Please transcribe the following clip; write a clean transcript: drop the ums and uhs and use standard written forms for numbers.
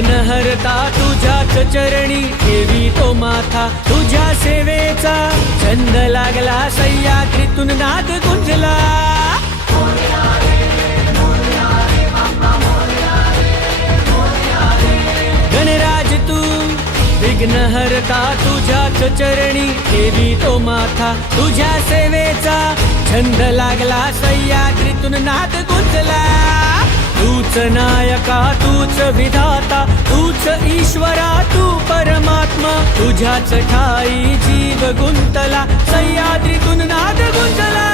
विघ्नहर्ता तुझ्याच चरणी ठेवी तो माथा, तुझ्या सेवेचा छंद लागला सह्याद्रीतून नाद गुंजला। गणराज तू विघ्नहर्ता तुझ्याच चरणी ठेवी तो माथा, तुझ्या सेवेचा छंद लागला सह्याद्रीतून नाद गुंजला। तूच नायका तूच विधाता तूच ईश्वरा तू परमात्मा, तुझ्याच ठाई जीव गुंतला सह्याद्रीतून नाद गुंजला।